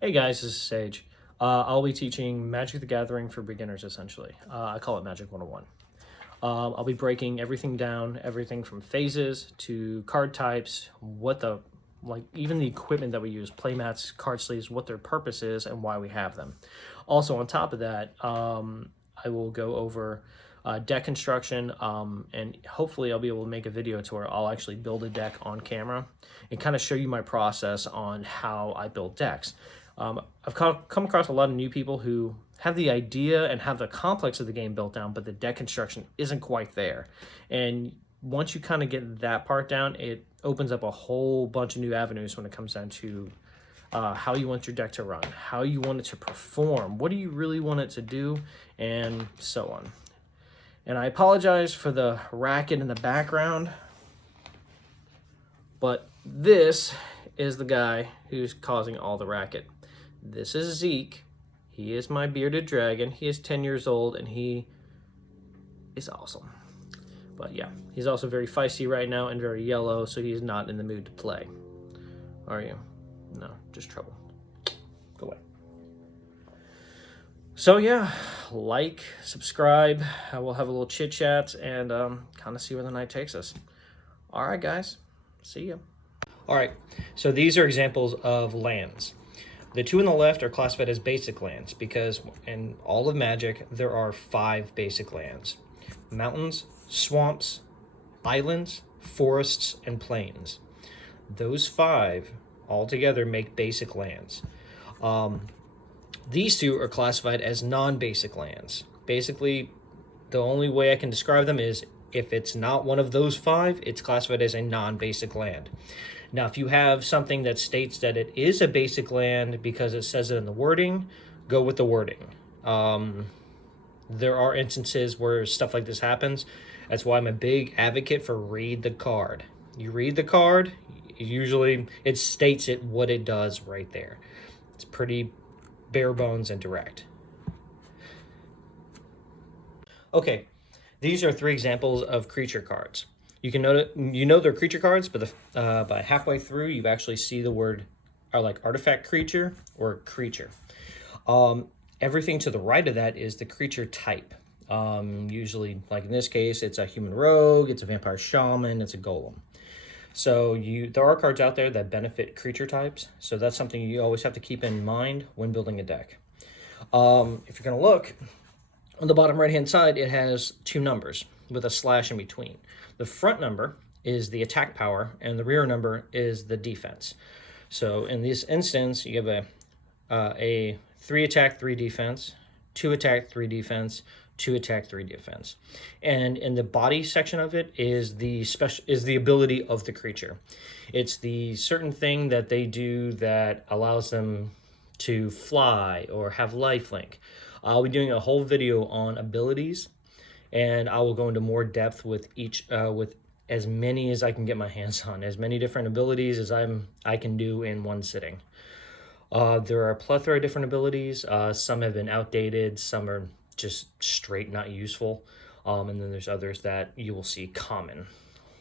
Hey guys, this is Sage. I'll be teaching Magic the Gathering for beginners, essentially. I call it Magic 101. I'll be breaking everything down, everything from phases to card types, even the equipment that we use, playmats, card sleeves, what their purpose is, and why we have them. Also, on top of that, I will go over deck construction, and hopefully I'll be able to make a video to where I'll actually build a deck on camera and kind of show you my process on how I build decks. I've come across a lot of new people who have the idea and have the complex of the game built down, but the deck construction isn't quite there. And once you kind of get that part down, it opens up a whole bunch of new avenues when it comes down to how you want your deck to run, how you want it to perform, what do you really want it to do, and so on. And I apologize for the racket in the background, but this is the guy who's causing all the racket. This is Zeke. He is my bearded dragon. He is 10 years old and he is awesome. But yeah, he's also very feisty right now and very yellow, so he's not in the mood to play. Are you? No, just trouble. Go away. So yeah, like, subscribe. We'll have a little chit chat and kind of see where the night takes us. All right, guys. See ya. All right, so these are examples of lands. The two on the left are classified as basic lands because in all of Magic, there are 5 basic lands: mountains, swamps, islands, forests, and plains. Those 5 altogether make basic lands. These 2 are classified as non-basic lands. Basically, the only way I can describe them is if it's not one of those 5, it's classified as a non-basic land. Now, if you have something that states that it is a basic land because it says it in the wording, go with the wording. There are instances where stuff like this happens. That's why I'm a big advocate for read the card. You read the card, usually it states it what it does right there. It's pretty bare bones and direct. Okay, these are 3 examples of creature cards. You can know they're creature cards, but by halfway through, you actually see the word like artifact creature or creature. Everything to the right of that is the creature type. Usually, like in this case, it's a human rogue, it's a vampire shaman, it's a golem. So there are cards out there that benefit creature types, so that's something you always have to keep in mind when building a deck. If you're going to look, on the bottom right-hand side, it has 2 numbers with a slash in between. The front number is the attack power, and the rear number is the defense. So in this instance, you have a 3 attack, 3 defense, 2 attack, 3 defense, 2 attack, 3 defense. And in the body section of it is the ability of the creature. It's the certain thing that they do that allows them to fly or have lifelink. I'll be doing a whole video on abilities, and I will go into more depth with each with as many as I can get my hands on, as many different abilities as I can do in one sitting. There are a plethora of different abilities. Some have been outdated, some are just straight not useful, and then there's others that you will see common.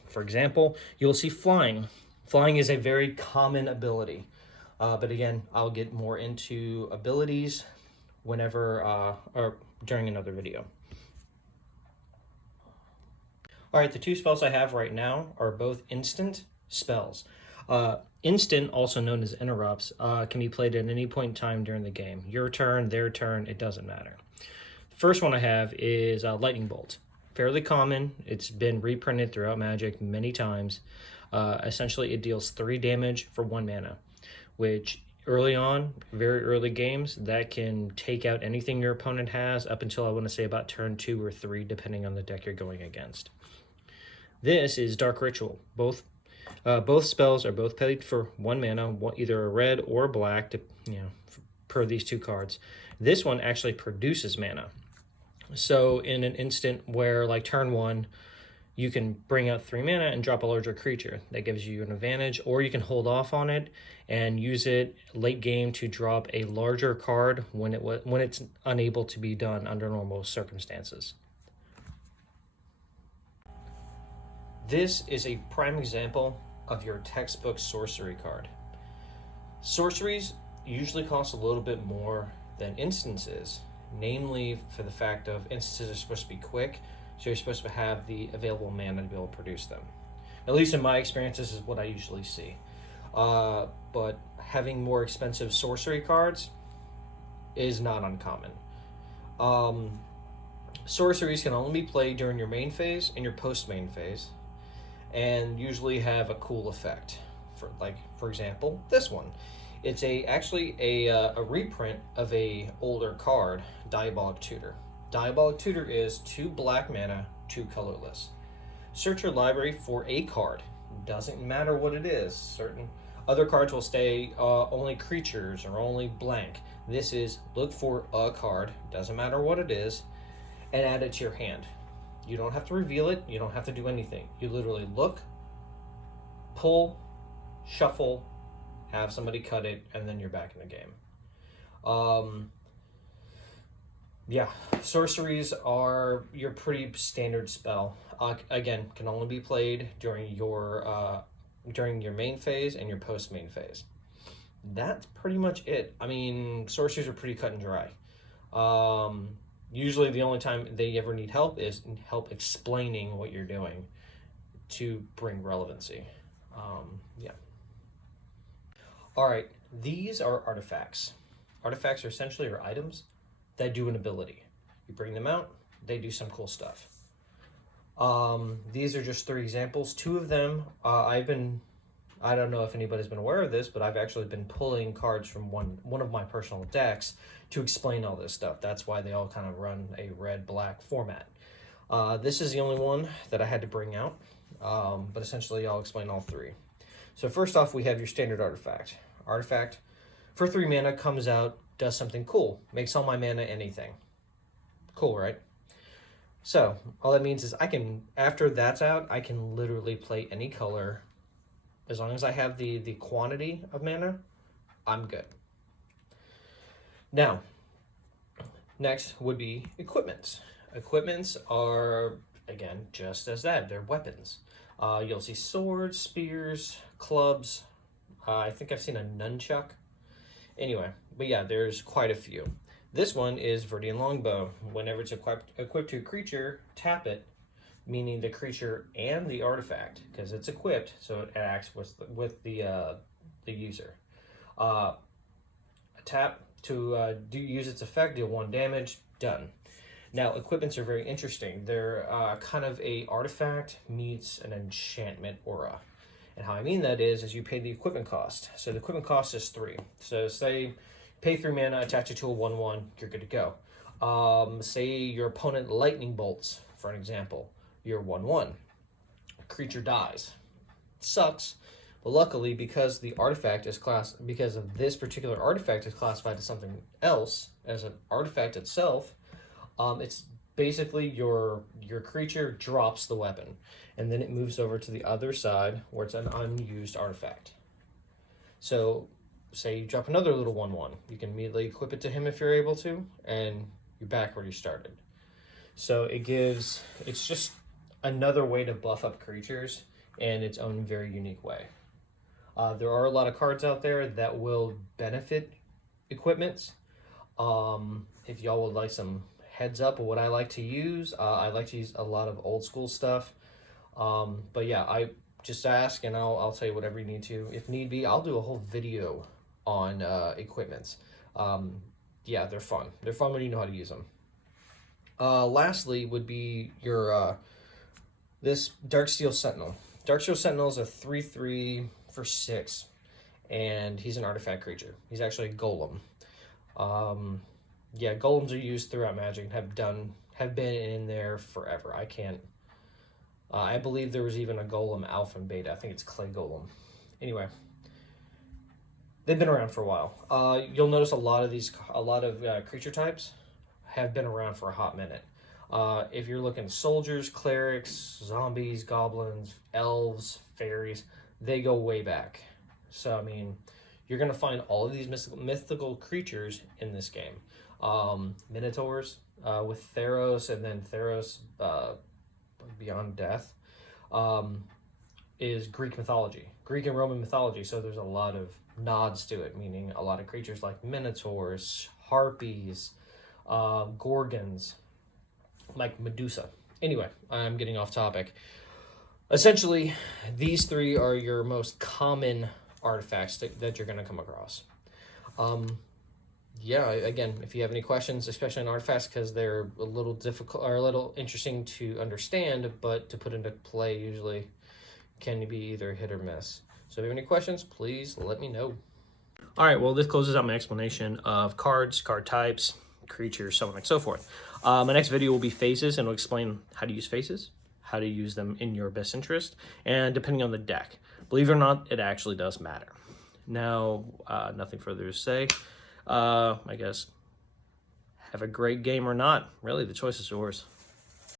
For example, you'll see flying. Flying is a very common ability, but again, I'll get more into abilities whenever or during another video. All right, the 2 spells I have right now are both instant spells. Instant, also known as interrupts, can be played at any point in time during the game. Your turn, their turn, it doesn't matter. The first one I have is Lightning Bolt. Fairly common. It's been reprinted throughout Magic many times. Essentially, it deals 3 damage for 1 mana, which early on, very early games, that can take out anything your opponent has up until I want to say about turn 2 or 3, depending on the deck you're going against. This is Dark Ritual. Both spells are both played for 1 mana, either a red or a black, per these 2 cards. This one actually produces mana. So in an instant where, like turn 1, you can bring out 3 mana and drop a larger creature. That gives you an advantage, or you can hold off on it and use it late game to drop a larger card when it's unable to be done under normal circumstances. This is a prime example of your textbook sorcery card. Sorceries usually cost a little bit more than instances, namely for the fact of instances are supposed to be quick, so you're supposed to have the available mana to be able to produce them. At least in my experience, this is what I usually see. But having more expensive sorcery cards is not uncommon. Sorceries can only be played during your main phase and your post-main phase, and usually have a cool effect. For example, this one. It's actually a reprint of a older card, Diabolic Tutor. Diabolic Tutor is 2 black mana, 2 colorless. Search your library for a card. Doesn't matter what it is. Certain other cards will stay only creatures or only blank. This is look for a card, doesn't matter what it is, and add it to your hand. You don't have to reveal it, you don't have to do anything. You literally look, pull, shuffle, have somebody cut it, and then you're back in the game. Yeah, sorceries are your pretty standard spell. Again, can only be played during your main phase and your post main phase. That's pretty much it. I mean, sorceries are pretty cut and dry. Usually the only time they ever need help is help explaining what you're doing to bring relevancy. Yeah. All right, these are artifacts. Artifacts are essentially your items that do an ability. You bring them out, they do some cool stuff. These are just 3 examples. 2 of them, I don't know if anybody's been aware of this, but I've actually been pulling cards from one of my personal decks to explain all this stuff. That's why they all kind of run a red-black format. This is the only one that I had to bring out, but essentially I'll explain all 3. So first off, we have your standard artifact. Artifact, for 3 mana, comes out, does something cool, makes all my mana anything. Cool, right? So all that means is after that's out, I can literally play any color. As long as I have the quantity of mana, I'm good. Now, next would be equipments. Equipments are, again, just as that. They're weapons. You'll see swords, spears, clubs. I think I've seen a nunchuck. Anyway, but yeah, there's quite a few. This one is Viridian Longbow. Whenever it's equipped to a creature, tap it, meaning the creature and the artifact, because it's equipped, so it acts with the user. Tap to use its effect, deal 1 damage, done. Now, equipments are very interesting. They're kind of a artifact meets an enchantment aura. And how I mean that is you pay the equipment cost. So the equipment cost is 3. So say pay 3 mana, attach it to a 1/1, you're good to go. Say your opponent lightning bolts, for an example. You're 1/1. Creature dies. Sucks, but luckily because the artifact is because of this particular artifact is classified as something else as an artifact itself, it's basically your creature drops the weapon, and then it moves over to the other side where it's an unused artifact. So say you drop another little 1/1, you can immediately equip it to him if you're able to, and you're back where you started. So it's just another way to buff up creatures in its own very unique way. There are a lot of cards out there that will benefit equipments. If y'all would like some heads up of what I like to use, I like to use a lot of old school stuff. But yeah, I just ask and I'll tell you whatever you need to. If need be, I'll do a whole video on equipments. Yeah, they're fun. They're fun when you know how to use them. Lastly would be your this Darksteel Sentinel. Darksteel Sentinel is a 3/3 for 6, and he's an artifact creature. He's actually a golem. Yeah, golems are used throughout Magic and have been in there forever. I believe there was even a golem alpha and beta. I think it's clay golem. Anyway, they've been around for a while. You'll notice a lot of creature types have been around for a hot minute. If you're looking soldiers, clerics, zombies, goblins, elves, fairies, they go way back. So I mean, you're gonna find all of these mythical creatures in this game. Minotaurs with Theros, and then Theros Beyond Death is Greek mythology, Greek and Roman mythology. So there's a lot of nods to it, meaning a lot of creatures like minotaurs, harpies, gorgons, like Medusa. Anyway, I'm getting off topic. Essentially, these three are your most common artifacts that you're going to come across. Yeah, again, if you have any questions, especially on artifacts, because they're a little difficult or a little interesting to understand, but to put into play usually can be either hit or miss. So if you have any questions, please let me know. All right, well, this closes out my explanation of cards, card types, creatures, so on and so forth. My next video will be phases, and it'll explain how to use phases, how to use them in your best interest, and depending on the deck. Believe it or not, it actually does matter. Now, nothing further to say. I guess have a great game or not. Really, the choice is yours.